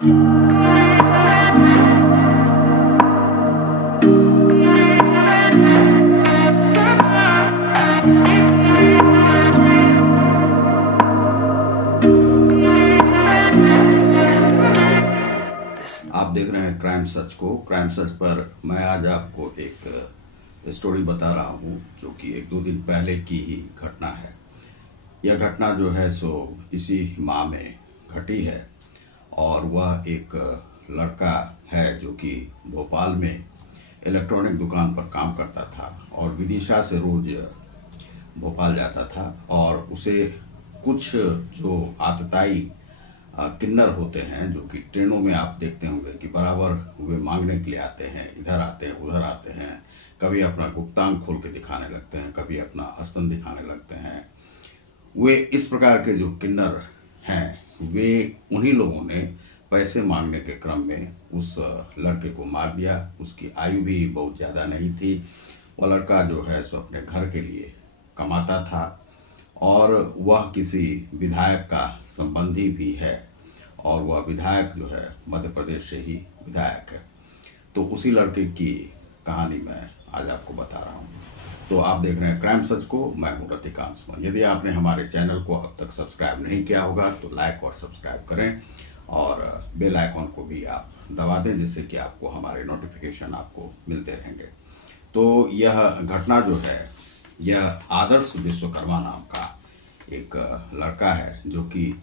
आप देख रहे हैं क्राइम सच को। क्राइम सच पर मैं आज आपको एक स्टोरी बता रहा हूँ जो कि एक दो दिन पहले की ही घटना है। यह घटना जो है सो इसी माह में घटी है और वह एक लड़का है जो कि भोपाल में इलेक्ट्रॉनिक दुकान पर काम करता था और विदिशा से रोज़ भोपाल जाता था और उसे कुछ जो आतताई किन्नर होते हैं जो कि ट्रेनों में आप देखते होंगे कि बराबर वे मांगने के लिए आते हैं, इधर आते हैं उधर आते हैं, कभी अपना गुप्तांग खोल के दिखाने लगते हैं, कभी अपना अस्तन दिखाने लगते हैं। वे इस प्रकार के जो किन्नर हैं वे उन्हीं लोगों ने पैसे मांगने के क्रम में उस लड़के को मार दिया। उसकी आयु भी बहुत ज़्यादा नहीं थी। वह लड़का जो है सो अपने घर के लिए कमाता था और वह किसी विधायक का संबंधी भी है और वह विधायक जो है मध्य प्रदेश से ही विधायक है। तो उसी लड़के की कहानी मैं आज आपको बता रहा हूँ। तो आप देख रहे हैं क्राइम सच को। मैं हूँ रतिकांत सुमन। यदि आपने हमारे चैनल को अब तक सब्सक्राइब नहीं किया होगा तो लाइक और सब्सक्राइब करें और बेल आइकॉन को भी आप दबा दें जिससे कि आपको हमारे नोटिफिकेशन आपको मिलते रहेंगे। तो यह घटना जो है यह आदर्श विश्वकर्मा नाम का एक लड़का है जो कि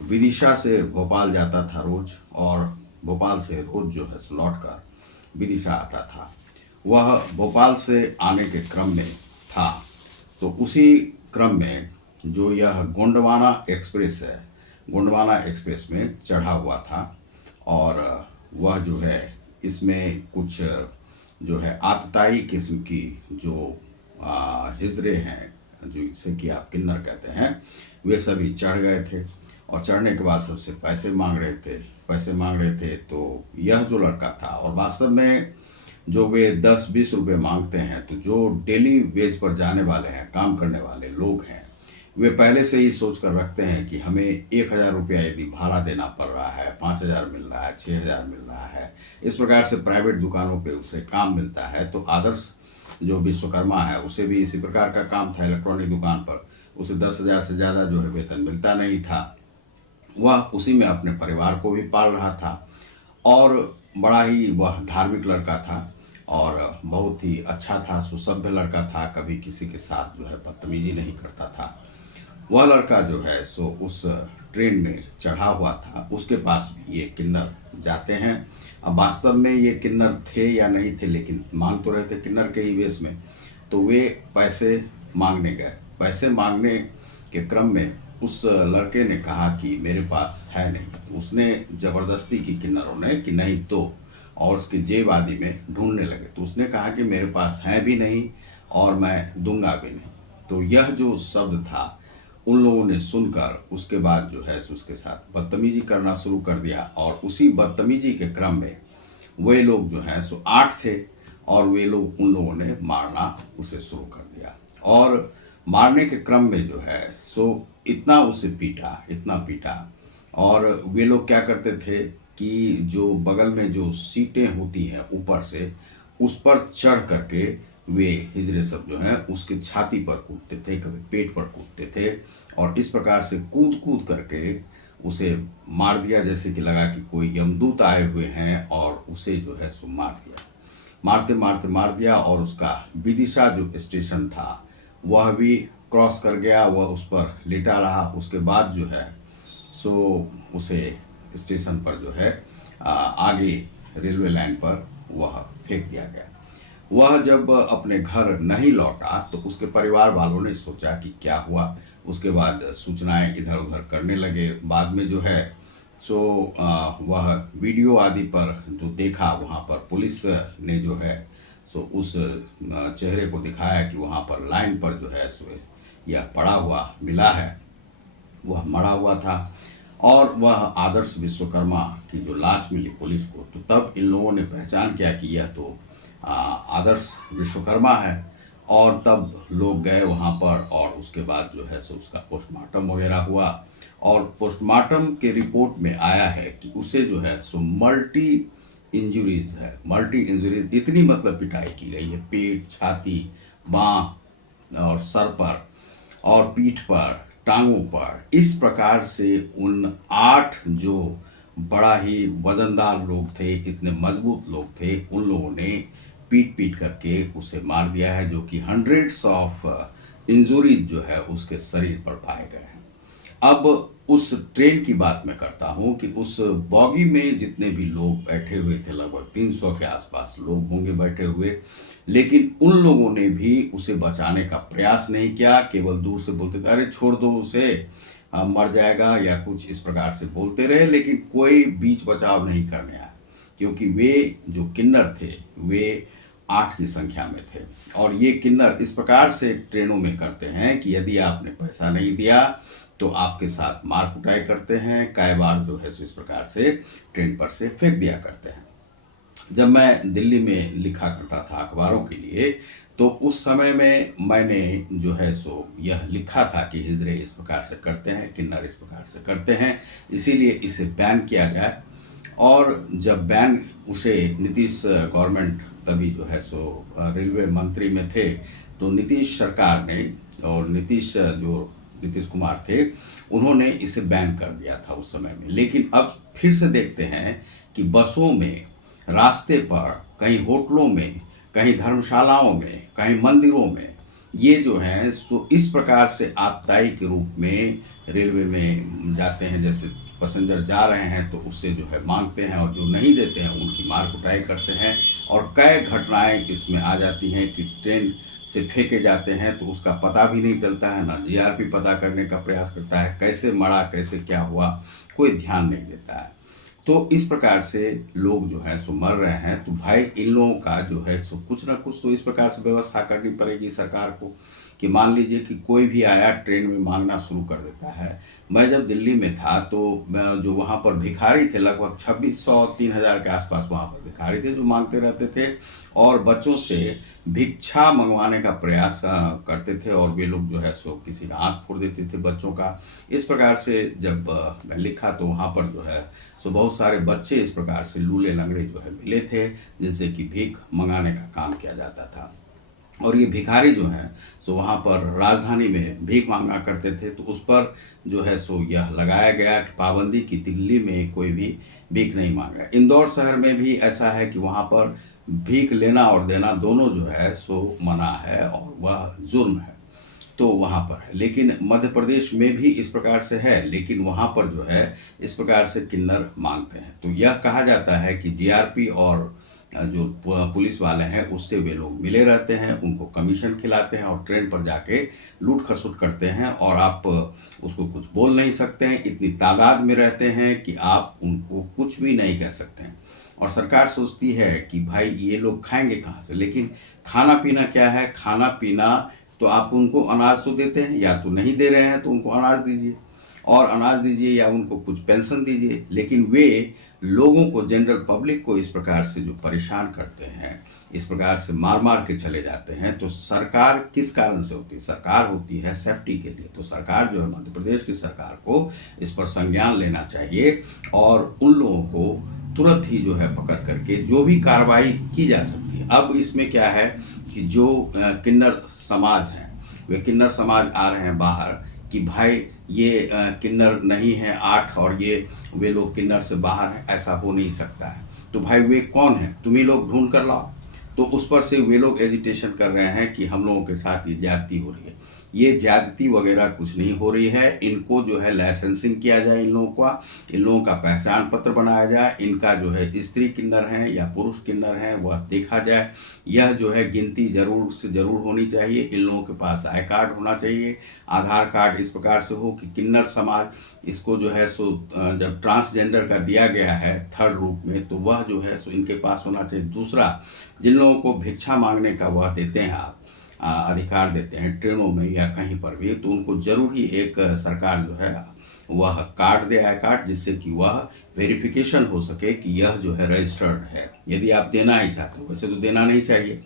विदिशा से भोपाल जाता था रोज और भोपाल से रोज जो है लौट कर विदिशा आता था। वह भोपाल से आने के क्रम में था तो उसी क्रम में जो यह गोंडवाना एक्सप्रेस है, गोंडवाना एक्सप्रेस में चढ़ा हुआ था और वह जो है इसमें कुछ जो है आतताई किस्म की जो हिजरे हैं जो इसे कि आप किन्नर कहते हैं वे सभी चढ़ गए थे और चढ़ने के बाद सबसे पैसे मांग रहे थे। तो यह जो लड़का था और वास्तव में जो वे 10-20 रुपये मांगते हैं तो जो डेली वेज पर जाने वाले हैं, काम करने वाले लोग हैं, वे पहले से ही सोच कर रखते हैं कि हमें 1000 रुपया यदि भाड़ा देना पड़ रहा है, 5000 मिल रहा है, 6000 मिल रहा है, इस प्रकार से प्राइवेट दुकानों पे उसे काम मिलता है। तो आदर्श जो विश्वकर्मा है उसे भी इसी प्रकार का काम था इलेक्ट्रॉनिक दुकान पर। उसे 10,000 से ज़्यादा जो है वेतन मिलता नहीं था। वह उसी में अपने परिवार को भी पाल रहा था और बड़ा ही वह धार्मिक लड़का था और बहुत ही अच्छा था, सुसभ्य लड़का था, कभी किसी के साथ जो है बदतमीजी नहीं करता था। वह लड़का जो है सो उस ट्रेन में चढ़ा हुआ था। उसके पास भी ये किन्नर जाते हैं। अब वास्तव में ये किन्नर थे या नहीं थे लेकिन मांग तो रहे थे किन्नर के ही वेश में। तो वे पैसे मांगने गए। पैसे मांगने के क्रम में उस लड़के ने कहा कि मेरे पास है नहीं। तो उसने ज़बरदस्ती की किन्नरों ने कि नहीं तो, और उसकी जेब आदि में ढूंढने लगे। तो उसने कहा कि मेरे पास है भी नहीं और मैं दूंगा भी नहीं। तो यह जो शब्द था उन लोगों ने सुनकर उसके बाद जो है उसके साथ बदतमीजी करना शुरू कर दिया और उसी बदतमीजी के क्रम में वे लोग जो हैं सो 8 थे और वे लोग उन लोगों ने मारना उसे शुरू कर दिया और मारने के क्रम में जो है सो इतना उसे पीटा, इतना पीटा। और वे लोग क्या करते थे कि जो बगल में जो सीटें होती हैं ऊपर से उस पर चढ़ करके वे हिजरे सब जो हैं उसके छाती पर कूदते थे, कभी पेट पर कूदते थे और इस प्रकार से कूद कूद करके उसे मार दिया जैसे कि लगा कि कोई यमदूत आए हुए हैं और उसे जो है सो मार दिया। मारते मारते मार दिया और उसका विदिशा जो स्टेशन था वह भी क्रॉस कर गया। वह उस पर लेटा रहा। उसके बाद जो है सो उसे स्टेशन पर जो है आगे रेलवे लाइन पर वह फेंक दिया गया। वह जब अपने घर नहीं लौटा तो उसके परिवार वालों ने सोचा कि क्या हुआ। उसके बाद सूचनाएं इधर उधर करने लगे। बाद में जो है सो वह वीडियो आदि पर जो देखा वहाँ पर पुलिस ने जो है सो उस चेहरे को दिखाया कि वहाँ पर लाइन पर जो है सो यह पड़ा हुआ मिला है, वह मरा हुआ था और वह आदर्श विश्वकर्मा की जो लाश मिली पुलिस को। तो तब इन लोगों ने पहचान किया कि यह तो आदर्श विश्वकर्मा है और तब लोग गए वहाँ पर और उसके बाद जो है सो उसका पोस्टमार्टम वगैरह हुआ और पोस्टमार्टम के रिपोर्ट में आया है कि उसे जो है सो मल्टी इंजुरीज है। मल्टी इंजुरीज इतनी मतलब पिटाई की गई है, पेट, छाती, बाँह और सर पर और पीठ पर, टांगों पर। इस प्रकार से उन 8 जो बड़ा ही वजनदार लोग थे, इतने मजबूत लोग थे, उन लोगों ने पीट पीट करके उसे मार दिया है, जो कि हंड्रेड्स ऑफ इंजुरीज जो है उसके शरीर पर पाए गए हैं। अब उस ट्रेन की बात मैं करता हूँ कि उस बॉगी में जितने भी लोग बैठे हुए थे, लगभग 300 के आसपास लोग होंगे बैठे हुए, लेकिन उन लोगों ने भी उसे बचाने का प्रयास नहीं किया। केवल दूर से बोलते थे, अरे छोड़ दो उसे, मर जाएगा, या कुछ इस प्रकार से बोलते रहे, लेकिन कोई बीच बचाव नहीं करने आया, क्योंकि वे जो किन्नर थे वे 8 की संख्या में थे। और ये किन्नर इस प्रकार से ट्रेनों में करते हैं कि यदि आपने पैसा नहीं दिया तो आपके साथ मार कुटाई करते हैं, कई बार जो है सो इस प्रकार से ट्रेन पर से फेंक दिया करते हैं। जब मैं दिल्ली में लिखा करता था अखबारों के लिए, तो उस समय में मैंने जो है सो यह लिखा था कि हिजड़े इस प्रकार से करते हैं, किन्नर इस प्रकार से करते हैं, इसीलिए इसे बैन किया गया। और जब बैन उसे नीतीश गवर्नमेंट तभी जो है सो रेलवे मंत्री में थे, तो नीतीश सरकार ने और नीतीश कुमार थे, उन्होंने इसे बैन कर दिया था उस समय में। लेकिन अब फिर से देखते हैं कि बसों में, रास्ते पर, कहीं होटलों में, कहीं धर्मशालाओं में, कहीं मंदिरों में, ये जो है सो इस प्रकार से आतताई के रूप में रेलवे में जाते हैं। जैसे पैसेंजर जा रहे हैं तो उससे जो है मांगते हैं, और जो नहीं देते हैं उनकी मार कुटाई करते हैं। और कई घटनाएं इसमें आ जाती हैं कि ट्रेन से फेंके जाते हैं तो उसका पता भी नहीं चलता है, ना जीआरपी पता करने का प्रयास करता है, कैसे मरा, कैसे क्या हुआ, कोई ध्यान नहीं देता है। तो इस प्रकार से लोग जो है सो मर रहे हैं। तो भाई इन लोगों का जो है सो कुछ ना कुछ तो इस प्रकार से व्यवस्था करनी पड़ेगी सरकार को, कि मान लीजिए कि कोई भी आया ट्रेन में मांगना शुरू कर देता है। मैं जब दिल्ली में था तो जो वहाँ पर भिखारी थे, लगभग 2600-3000 के आसपास वहाँ पर भिखारी थे जो मांगते रहते थे, और बच्चों से भिक्षा मंगवाने का प्रयास करते थे, और वे लोग जो है सो किसी का आँख फोड़ देते थे बच्चों का। इस प्रकार से जब मैं लिखा तो वहाँ पर जो है सो बहुत सारे बच्चे इस प्रकार से लूले लंगड़े जो है मिले थे, जिनसे कि भीख मंगाने का काम किया जाता था। और ये भिखारी जो हैं सो वहाँ पर राजधानी में भीख मांगा करते थे, तो उस पर जो है सो यह लगाया गया कि पाबंदी की दिल्ली में कोई भी भीख नहीं मांगा। इंदौर शहर में भी ऐसा है कि वहाँ पर भीख लेना और देना दोनों जो है सो मना है, और वह जुर्म है, तो वहाँ पर है। लेकिन मध्य प्रदेश में भी इस प्रकार से है, लेकिन वहाँ पर जो है इस प्रकार से किन्नर मांगते हैं। तो यह कहा जाता है कि जीआरपी और जो पुलिस वाले हैं उससे वे लोग मिले रहते हैं, उनको कमीशन खिलाते हैं और ट्रेन पर जाके लूट खसुट करते हैं, और आप उसको कुछ बोल नहीं सकते हैं। इतनी तादाद में रहते हैं कि आप उनको कुछ भी नहीं कह सकते हैं। और सरकार सोचती है कि भाई ये लोग खाएंगे कहाँ से, लेकिन खाना पीना क्या है, खाना पीना तो आप उनको अनाज तो देते हैं, या तो नहीं दे रहे हैं तो उनको अनाज दीजिए, और अनाज दीजिए या उनको कुछ पेंशन दीजिए। लेकिन वे लोगों को, जनरल पब्लिक को इस प्रकार से जो परेशान करते हैं, इस प्रकार से मार मार के चले जाते हैं, तो सरकार किस कारण से होती है? सरकार होती है सेफ्टी के लिए। तो सरकार जो है, मध्य प्रदेश की सरकार को इस पर संज्ञान लेना चाहिए, और उन लोगों को तुरंत ही जो है पकड़ करके जो भी कार्रवाई की जा सकती है। अब इसमें क्या है कि जो किन्नर समाज हैं, वे किन्नर समाज आ रहे हैं बाहर कि भाई ये किन्नर नहीं है 8, और ये वे लोग किन्नर से बाहर हैं, ऐसा हो नहीं सकता है। तो भाई वे कौन हैं, तुम ही लोग ढूंढ कर लाओ। तो उस पर से वे लोग एजिटेशन कर रहे हैं कि हम लोगों के साथ ये ज्यादती हो रही है। ये ज्यादती वगैरह कुछ नहीं हो रही है। इनको जो है लाइसेंसिंग किया जाए, इन लोगों का पहचान पत्र बनाया जाए, इनका जो है स्त्री किन्नर है या पुरुष किन्नर है वह देखा जाए। यह जो है गिनती जरूर से जरूर होनी चाहिए। इन लोगों के पास आई कार्ड होना चाहिए, आधार कार्ड, इस प्रकार से हो कि किन्नर समाज इसको जो है सो जब ट्रांसजेंडर का दिया गया है थर्ड रूप में, तो वह जो है सो इनके पास होना चाहिए। दूसरा, जिन लोगों को भिक्षा मांगने का वह देते हैं आप अधिकार देते हैं ट्रेनों में या कहीं पर भी, तो उनको जरूर ही एक सरकार जो है वह कार्ड दे, आई कार्ड, जिससे कि वह वेरिफिकेशन हो सके कि यह जो है रजिस्टर्ड है। यदि आप देना ही चाहते हो, वैसे तो देना नहीं चाहिए,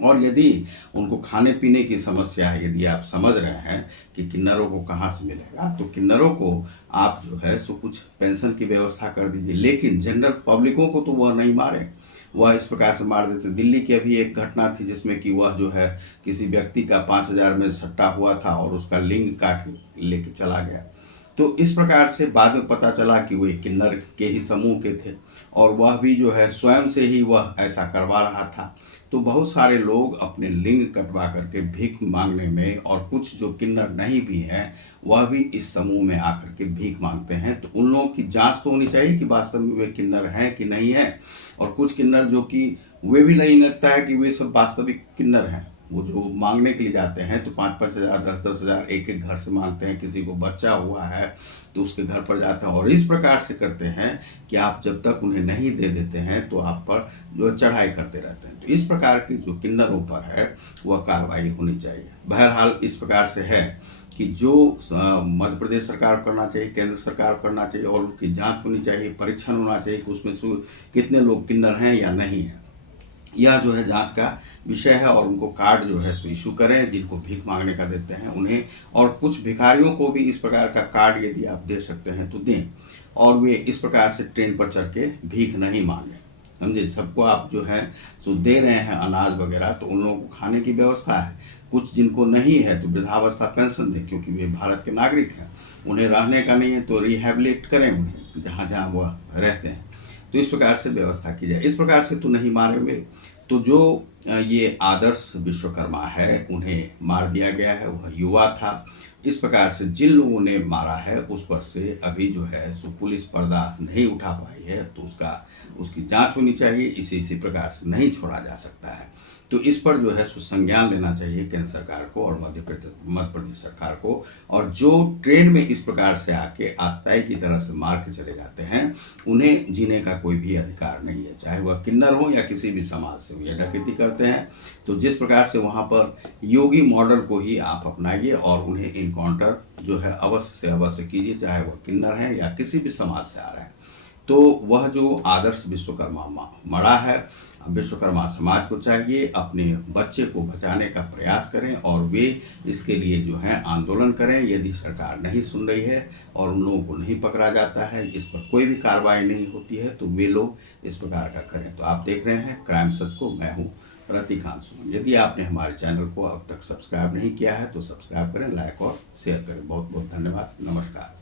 और यदि उनको खाने पीने की समस्या है, यदि आप समझ रहे हैं कि किन्नरों को कहाँ से मिलेगा, तो किन्नरों को आप जो है सो कुछ पेंशन की व्यवस्था कर दीजिए। लेकिन जनरल पब्लिकों को तो वह नहीं मारे, वह इस प्रकार से मार देते। दिल्ली की अभी एक घटना थी जिसमें कि वह जो है किसी व्यक्ति का 5,000 में सट्टा हुआ था और उसका लिंग काट के लेके चला गया। तो इस प्रकार से बाद में पता चला कि वो एक किन्नर के ही समूह के थे और वह भी जो है स्वयं से ही वह ऐसा करवा रहा था। तो बहुत सारे लोग अपने लिंग कटवा करके भीख मांगने में, और कुछ जो किन्नर नहीं भी हैं वह भी इस समूह में आकर के भीख मांगते हैं। तो उन लोगों की जांच तो होनी चाहिए कि वास्तव में वे किन्नर हैं कि नहीं है। और कुछ किन्नर जो कि वे भी नहीं लगता है कि वे सब वास्तविक किन्नर हैं, वो जो मांगने के लिए जाते हैं तो 5-5 हज़ार 10-10 हज़ार एक एक घर से मांगते हैं। किसी को बच्चा हुआ है तो उसके घर पर जाते हैं और इस प्रकार से करते हैं कि आप जब तक उन्हें नहीं दे देते हैं तो आप पर जो चढ़ाई करते रहते हैं। तो इस प्रकार की जो किन्नरों पर है वह कार्रवाई होनी चाहिए। बहरहाल इस प्रकार से है कि जो मध्य प्रदेश सरकार को करना चाहिए, केंद्र सरकार को करना चाहिए और उसकी जांच होनी चाहिए, परीक्षण होना चाहिए कि उसमें से कितने लोग किन्नर हैं या नहीं है। यह जो है जांच का विषय है और उनको कार्ड जो है सो इशू करें जिनको भीख मांगने का देते हैं उन्हें, और कुछ भिखारियों को भी इस प्रकार का कार्ड यदि आप दे सकते हैं तो दें, और वे इस प्रकार से ट्रेन पर चढ़ के भीख नहीं मांगे। समझे, सबको आप जो है सो दे रहे हैं अनाज वगैरह, तो उन लोगों को खाने की व्यवस्था है। कुछ जिनको नहीं है तो वृद्धावस्था पेंशन दें, क्योंकि वे भारत के नागरिक हैं। उन्हें रहने का नहीं है तो रिहेबिलिट करें उन्हें जहाँ जहाँ वह रहते हैं। तो इस प्रकार से व्यवस्था की जाए। इस प्रकार से तो नहीं मारेंगे। तो जो ये आदर्श विश्वकर्मा है उन्हें मार दिया गया है, वह युवा था। इस प्रकार से जिन लोगों ने मारा है उस पर से अभी जो है सो पुलिस पर्दा नहीं उठा पाई है, तो उसकी जांच होनी चाहिए। इसी प्रकार से नहीं छोड़ा जा सकता है। तो इस पर जो है सो संज्ञान लेना चाहिए केंद्र सरकार को और मध्य प्रदेश सरकार को। और जो ट्रेन में इस प्रकार से आके आतताई की तरह से मार के चले जाते हैं उन्हें जीने का कोई भी अधिकार नहीं है, चाहे वह किन्नर हो या किसी भी समाज से हो। या डकैती करते हैं तो जिस प्रकार से वहाँ पर योगी मॉडल को ही आप अपनाइए और उन्हें इनकाउंटर जो है अवश्य से अवश्य कीजिए, चाहे वह किन्नर है या किसी भी समाज से आ रहे हैं। तो वह जो आदर्श विश्वकर्मा मरा है, विश्वकर्मा समाज को चाहिए अपने बच्चे को बचाने का प्रयास करें और वे इसके लिए जो है आंदोलन करें। यदि सरकार नहीं सुन रही है और उन लोगों को नहीं पकड़ा जाता है, इस पर कोई भी कार्रवाई नहीं होती है, तो वे लोग इस प्रकार का करें। तो आप देख रहे हैं क्राइम सच को, मैं हूँ रतिकांत सुमन। यदि आपने हमारे चैनल को अब तक सब्सक्राइब नहीं किया है तो सब्सक्राइब करें, लाइक और शेयर करें। बहुत बहुत धन्यवाद। नमस्कार।